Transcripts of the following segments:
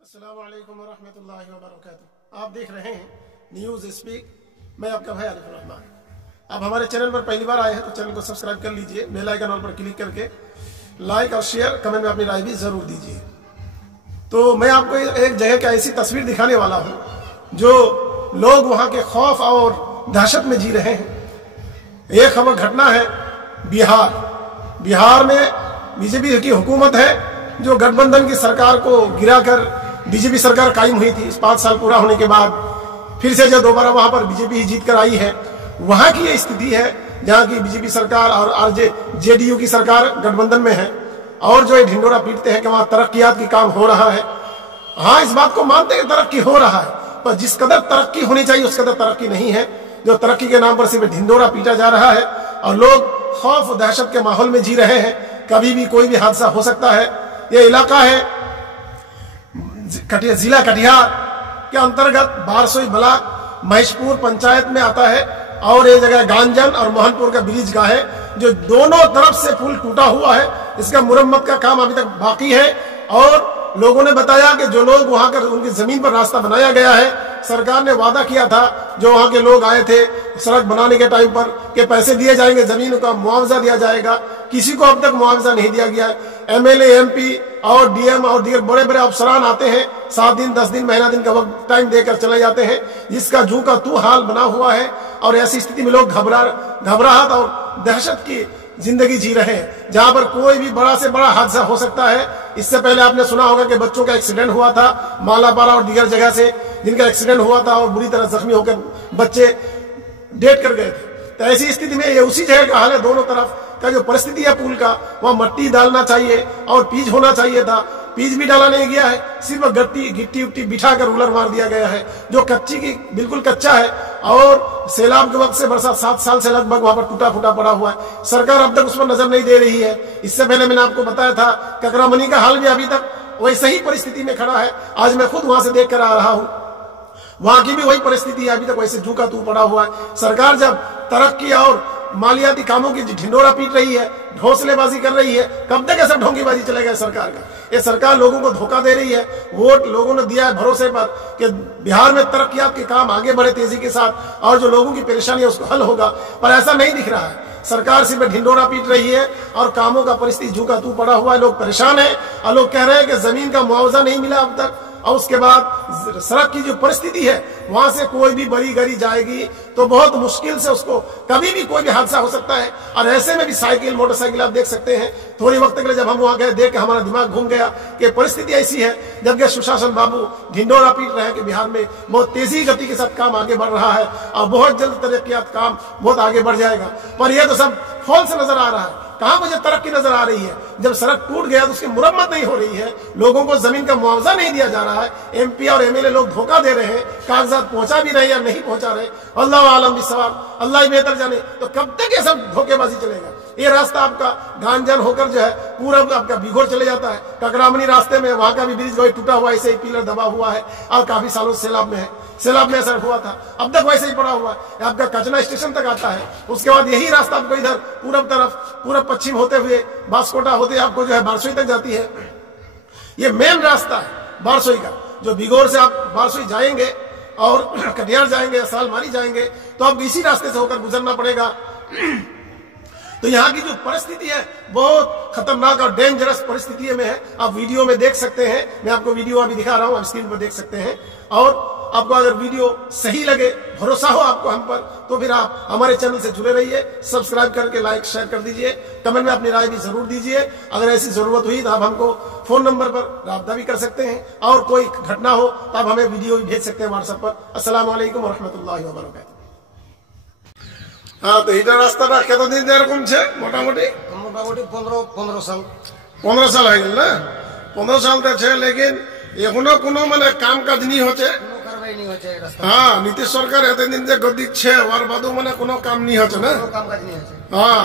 अस्सलामु अलैकुम वरहमतुल्लाहि वबरकातुहू। आप देख रहे हैं न्यूज़ स्पीक। मैं आपका भाई आरिफ रहमान। आप हमारे चैनल पर पहली बार आए हैं तो चैनल को सब्सक्राइब कर लीजिए, बेल आइकन ऑल पर क्लिक करके लाइक और शेयर कमेंट में अपनी राय भी जरूर दीजिए। तो मैं आपको एक जगह की ऐसी तस्वीर दिखाने वाला हूँ जो लोग वहाँ के खौफ और दहशत में जी रहे हैं। एक खबर घटना है बिहार में बीजेपी की हुकूमत है जो गठबंधन की सरकार को गिराकर बीजेपी सरकार कायम हुई थी। इस 5 साल पूरा होने के बाद फिर से जो दोबारा वहां पर बीजेपी ही जीत कर आई है, वहां की ये स्थिति है जहां की बीजेपी सरकार और जेडीयू की सरकार गठबंधन में है और जो ये ढिंडोरा पीटते हैं कि वहां तरक्कियात की काम हो रहा है। हाँ, इस बात को मानते हैं कि तरक्की हो रहा है, पर जिस कदर तरक्की होनी चाहिए उस कदर तरक्की नहीं है। जो तरक्की के नाम पर सिर्फ ढिंडोरा पीटा जा रहा है और लोग खौफ दहशत के माहौल में जी रहे हैं। कभी भी कोई भी हादसा हो सकता है। ये इलाका है जिला कटिहार के अंतर्गत बारसोई ब्लॉक महेशपुर पंचायत में आता है और ये जगह गांजन और मोहनपुर का ब्रिज का है जो दोनों तरफ से पुल टूटा हुआ है। इसका मुरम्मत का काम अभी तक बाकी है और लोगों ने बताया कि जो लोग वहां कर उनकी जमीन पर रास्ता बनाया गया है, सरकार ने वादा किया था जो वहां के लोग आए थे सड़क बनाने के टाइम पर कि पैसे दिए जाएंगे, जमीन का मुआवजा दिया जाएगा। किसी को अब तक मुआवजा नहीं दिया गया है। एमएलए एमपी और डीएम और दीगर बड़े बड़े अफसरान आते हैं, 7 दिन 10 दिन महीना दिन का वक्त टाइम देकर चले जाते हैं, जिसका जू का तू हाल बना हुआ है। और ऐसी स्थिति में लोग घबराहट और दहशत की जिंदगी जी रहे हैं जहां पर कोई भी बड़ा से बड़ा हादसा हो सकता है। इससे पहले आपने सुना होगा कि बच्चों का एक्सीडेंट हुआ था मालापारा और दीगर जगह से, जिनका एक्सीडेंट हुआ था और बुरी तरह जख्मी होकर बच्चे डेथ कर गए थे। तो ऐसी स्थिति में ये उसी जगह का हाल है। दोनों तरफ का जो परिस्थिति है पुल का, वहां मट्टी डालना चाहिए और पीच होना चाहिए था। पीच भी डाला नहीं गया है, सिर्फ गिट्टी उट्टी बिठा कर रूलर मार दिया गया है जो कच्ची की बिल्कुल कच्चा है। और सैलाब के वक्त से बरसात 7 साल से लगभग वहां पर टूटा फूटा पड़ा हुआ है। सरकार अब तक उस पर नजर नहीं दे रही है। इससे पहले मैंने आपको बताया था ककरामनी का हाल भी अभी तक वैसे ही परिस्थिति में खड़ा है। आज मैं खुद वहां से देख कर आ रहा हूं, वहां की भी वही परिस्थिति है, अभी तक वैसे जू का तू पड़ा हुआ है। सरकार जब तरक्की और मालियाती कामों की ढिंडोरा पीट रही है, ढोसलेबाजी कर रही है, कब तक ऐसा ढोंगीबाजी चलेगा सरकार का? ये सरकार लोगों को धोखा दे रही है। वोट लोगों ने दिया है भरोसे पर कि बिहार में तरक्कियात के काम आगे बढ़े तेजी के साथ और जो लोगों की परेशानी है उसको हल होगा, पर ऐसा नहीं दिख रहा है। सरकार सिर्फ ढिंडोरा पीट रही है और कामों का परिस्थिति जू का तू पड़ा हुआ है। लोग परेशान है और लोग कह रहे हैं कि जमीन का मुआवजा नहीं मिला अब तक। और उसके बाद सड़क की जो परिस्थिति है वहां से कोई भी बड़ी गाड़ी जाएगी तो बहुत मुश्किल से उसको कभी भी कोई भी हादसा हो सकता है। और ऐसे में भी साइकिल मोटरसाइकिल आप देख सकते हैं। थोड़ी वक्त के लिए जब हम वहां गए देख के हमारा दिमाग घूम गया कि परिस्थिति ऐसी है। जबकि सुशासन बाबू ढिंडोरा पीट रहे हैं कि बिहार में बहुत तेजी गति के साथ काम आगे बढ़ रहा है और बहुत जल्द तरक्कियात काम बहुत आगे बढ़ जाएगा, पर यह तो सब फॉल्स नजर आ रहा है। कहां मुझे तरक्की नजर आ रही है? जब सड़क टूट गया तो उसकी मुरम्मत नहीं हो रही है, लोगों को जमीन का मुआवजा नहीं दिया जा रहा है, एमपी और एमएलए लोग धोखा दे रहे हैं, कागजात पहुंचा भी रहे या नहीं पहुंचा रहे, अल्लाह आलम बिस्वाब, अल्लाह ही बेहतर जाने। तो कब तक ये सब धोखेबाजी चलेगा? ये रास्ता आपका गांजन होकर जो है पूरा आपका बिघोर चले जाता है। ककरामनी रास्ते में वहां का भी ब्रिज वही टूटा हुआ, ऐसे ही पिलर दबा हुआ है और काफी सालों से सैलाब में है। सैलाब में असर हुआ था, अब तक वैसे ही पड़ा हुआ है। आपका कचना स्टेशन तक आता है, उसके बाद यही रास्ता आपको इधर पूरब तरफ पूरब पश्चिम होते हुए बांसकोटा होते आपको जो है बारसोई तक जाती है। ये मेन रास्ता है बारसोई का। जो बिगोर से आप बारसोई जाएंगे और कटिहार जाएंगे, सालमारी जाएंगे तो आपको इसी रास्ते से होकर गुजरना पड़ेगा। तो यहाँ की जो परिस्थिति है बहुत खतरनाक और डेंजरस परिस्थिति में है। आप वीडियो में देख सकते हैं, मैं आपको वीडियो अभी दिखा रहा हूँ, आप स्क्रीन पर देख सकते हैं। और आपको अगर वीडियो सही लगे, भरोसा हो आपको हम पर, तो फिर आप हमारे चैनल से जुड़े रहिए, सब्सक्राइब करके लाइक शेयर कर दीजिए, कमेंट में अपनी राय भी जरूर दीजिए। अगर ऐसी जरूरत हुई तो आप हमको फोन नंबर पर राब्ता भी कर सकते हैं और कोई घटना हो तो आप हमें वीडियो भी भेज सकते हैं व्हाट्सएप पर। अस्सलाम वालेकुम वरहमतुल्लाहि वबरकातुहू। हाँ, तो এটা রাস্তাটা কতদিন এরকম ছে? মোটামুটি 15 সাল হয়ে গেল না? 15 সাল তো ছে, লেকিন এখনো কোনো মানে কাম কাজ नहीं होचे। हाँ, नीतीश सरकार এতদিন যে গদি ছে ওর বাদও মানে কোনো কাম नहीं होचे ना? हाँ,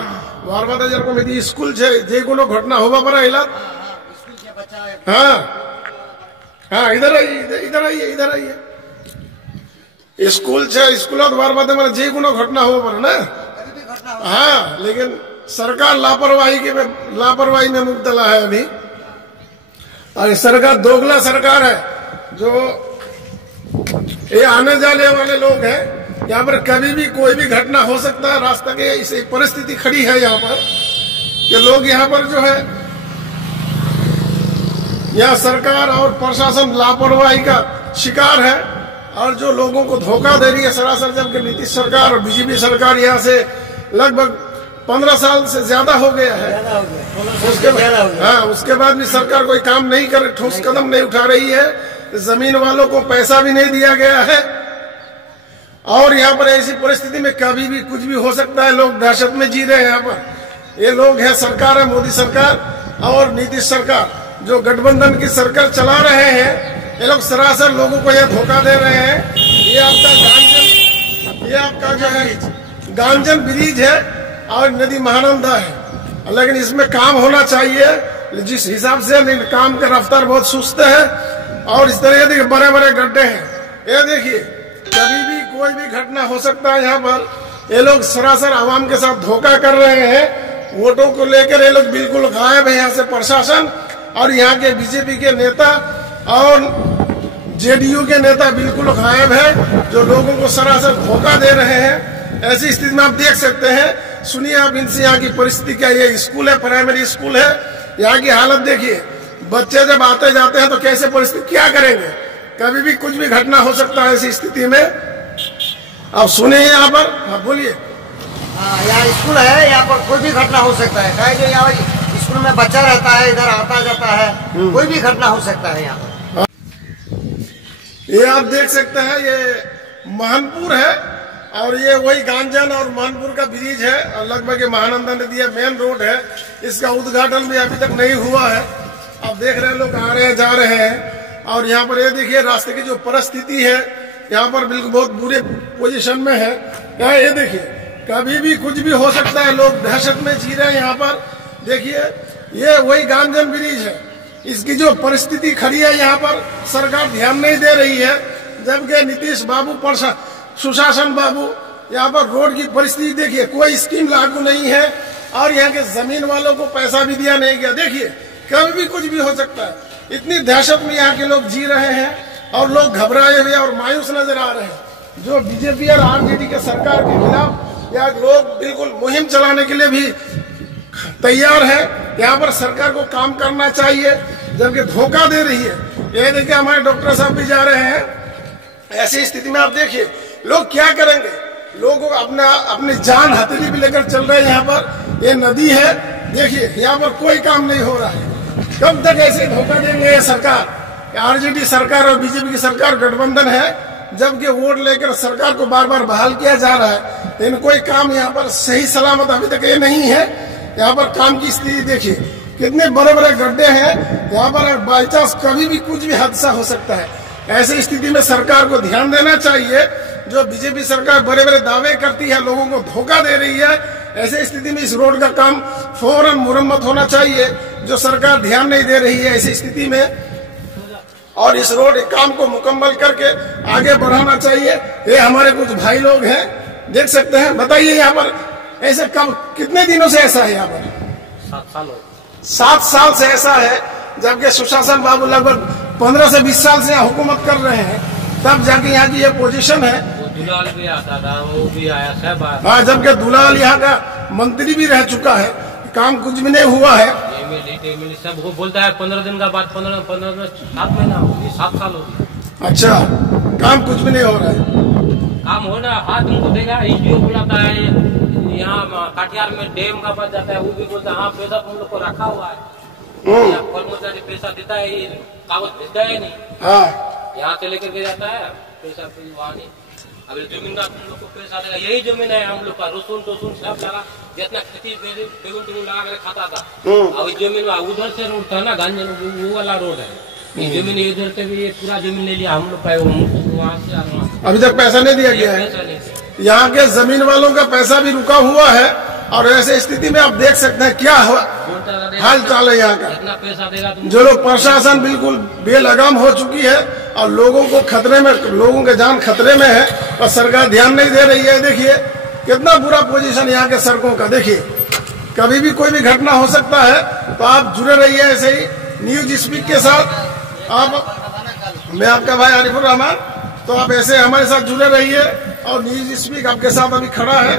ওর বাদে যেরকম এই স্কুল ছে যে কোনো ঘটনা হবা পারে এলা। हाँ हाँ, इधर आइए स्कूल छे, स्कूल द्वार बात मैंने जे कोनो घटना हो पर ना। हाँ, लेकिन सरकार लापरवाही में मुब्तला है अभी। और सरकार दोगला सरकार है। जो ये आने जाने वाले लोग हैं, यहाँ पर कभी भी कोई भी घटना हो सकता है। रास्ता के इस परिस्थिति खड़ी है यहाँ पर कि लोग यहाँ पर जो है, यहाँ सरकार और प्रशासन लापरवाही का शिकार है और जो लोगों को धोखा दे रही है सरासर। जबकि नीतीश सरकार और बीजेपी सरकार यहाँ से लगभग 15 साल से ज्यादा हो गया है, उसके बाद भी सरकार कोई काम नहीं कर, ठोस कदम नहीं उठा रही है। जमीन वालों को पैसा भी नहीं दिया गया है और यहाँ पर ऐसी परिस्थिति में कभी भी कुछ भी हो सकता है। लोग दहशत में जी रहे हैं। यहाँ पर ये लोग है, सरकार है, मोदी सरकार और नीतीश सरकार, जो गठबंधन की सरकार चला रहे हैं। ये लोग सरासर लोगों को यह धोखा दे रहे हैं। ये आपका जो है गांजन ब्रिज है और नदी महानंदा है, लेकिन इसमें काम होना चाहिए। जिस हिसाब से काम का रफ्तार बहुत सुस्त है और इस तरह देखिए बड़े बड़े गड्ढे हैं। ये देखिए कभी भी कोई भी घटना हो सकता है। यहाँ पर ये लोग सरासर आवाम के साथ धोखा कर रहे हैं। वोटों को लेकर ये लोग बिल्कुल गायब है यहाँ से प्रशासन, और यहाँ के बीजेपी के नेता और जेडीयू के नेता बिल्कुल गायब है, जो लोगों को सरासर धोखा दे रहे हैं। ऐसी स्थिति में आप देख सकते हैं। सुनिए आप इनसे यहाँ की परिस्थिति क्या। ये स्कूल है, प्राइमरी स्कूल है। यहाँ की हालत देखिए, बच्चे जब आते जाते हैं तो कैसे परिस्थिति, क्या करेंगे। कभी भी कुछ भी घटना हो सकता है ऐसी स्थिति में। आप सुने यहाँ पर, हाँ बोलिए। यहाँ स्कूल है, यहाँ पर कोई भी घटना हो सकता है। क्या जो यहाँ स्कूल में बच्चा रहता है, इधर आता जाता है, कोई भी घटना हो सकता है यहाँ पर। ये आप देख सकते हैं, ये महनपुर है और ये वही गांजन और महनपुर का ब्रिज है और लगभग ये महानंदा नदी है, मेन रोड है। इसका उद्घाटन भी अभी तक नहीं हुआ है। आप देख रहे हैं लोग आ रहे हैं, जा रहे हैं। और यहाँ पर ये देखिए रास्ते की जो परिस्थिति है, यहाँ पर बिल्कुल बहुत बुरे पोजीशन में है। यहाँ ये देखिए कभी भी कुछ भी हो सकता है। लोग दहशत में जी रहे हैं। यहाँ पर देखिए ये वही गांजन ब्रिज है। इसकी जो परिस्थिति खड़ी है, यहाँ पर सरकार ध्यान नहीं दे रही है। जबकि नीतीश बाबू, सुशासन बाबू, यहाँ पर रोड की परिस्थिति देखिए, कोई स्कीम लागू नहीं है और यहाँ के जमीन वालों को पैसा भी दिया नहीं गया। देखिए कभी भी कुछ भी हो सकता है। इतनी दहशत में यहाँ के लोग जी रहे हैं और लोग घबराए हुए और मायूस नजर आ रहे हैं। जो बीजेपी और आरजेडी के सरकार के खिलाफ यहाँ लोग बिल्कुल मुहिम चलाने के लिए भी तैयार है। यहाँ पर सरकार को काम करना चाहिए, जबकि धोखा दे रही है। ये देखिए हमारे डॉक्टर साहब भी जा रहे हैं। ऐसी स्थिति में आप देखिए लोग क्या करेंगे। लोग अपनी जान हथेली भी लेकर चल रहे हैं। यहाँ पर ये नदी है, देखिए यहाँ पर कोई काम नहीं हो रहा है। कब तक ऐसे धोखा देंगे ये सरकार। आरजेडी सरकार और बीजेपी की सरकार गठबंधन है, जबकि वोट लेकर सरकार को बार बार बहाल किया जा रहा है, लेकिन कोई काम यहाँ पर सही सलामत अभी तक ये नहीं है। यहाँ पर काम की स्थिति देखिए, कितने बड़े बड़े गड्ढे हैं। यहाँ पर बाई चांस कभी भी कुछ भी हादसा हो सकता है। ऐसी स्थिति में सरकार को ध्यान देना चाहिए। जो बीजेपी सरकार बड़े बड़े दावे करती है, लोगों को धोखा दे रही है। ऐसे स्थिति में इस रोड का काम फौरन मुरम्मत होना चाहिए, जो सरकार ध्यान नहीं दे रही है ऐसी स्थिति में। और इस रोड काम को मुकम्मल करके आगे बढ़ाना चाहिए। ये हमारे कुछ भाई लोग हैं, देख सकते हैं। बताइए यहाँ पर ऐसे कब, कितने दिनों से ऐसा है यहाँ पर? 7 साल हो। 7 साल से ऐसा है, जबकि सुशासन बाबू लगभग 15 से 20 साल से यहाँ हुकूमत कर रहे हैं, तब जाके यहाँ की ये पोजीशन है। दुलाल भी आता था, वो भी आया सब। हाँ, जबकि दुलाल यहाँ का मंत्री भी रह चुका है, काम कुछ भी नहीं हुआ है। एमएलए सब वो बोलता है 15 दिन का बाद 15 दिन 7 महीना हो गया, 7 साल हो गया। अच्छा, काम कुछ भी नहीं हो रहा है। काम होना हाथ तुमको देगा, ईडीओ बुलाता है। यहाँ कटिहार में डैम का बच जाता है, वो भी बोलता है हाँ पैसा तुम लोग को रखा हुआ है। कर्मचारी पैसा देता है, कागज भेजता है नहीं। हाँ, यहाँ से लेकर के जाता है पैसा, वहाँ नहीं। अभी जमीन का तुम लोग को पैसा देगा, यही जमीन है हम लोग का। रसून सब लगा, जितना खेती बेगुन लगा कर खाता था। अभी जमीन उधर से रोड था ना, गांजन वो वाला रोड है। ये जमीन इधर से भी पूरा जमीन ले लिया हम लोग का, वहाँ से। अभी तक पैसा नहीं दिया गया है। यहाँ के जमीन वालों का पैसा भी रुका हुआ है। और ऐसे स्थिति में आप देख सकते हैं क्या हाल चाल है यहाँ का। पैसा देगा जो लोग, प्रशासन बिल्कुल बेलगाम हो चुकी है और लोगों को खतरे में, लोगों के जान खतरे में है और सरकार ध्यान नहीं दे रही है। देखिए कितना बुरा पोजीशन यहाँ के सड़कों का। देखिए कभी भी कोई भी घटना हो सकता है, तो आप जुड़े रहिए ऐसे ही न्यूज स्पीक के साथ। आप मैं आपका भाई आरिफुर रहमान। तो आप ऐसे हमारे साथ जुड़े रहिए और न्यूज स्पीक आपके साथ अभी खड़ा है।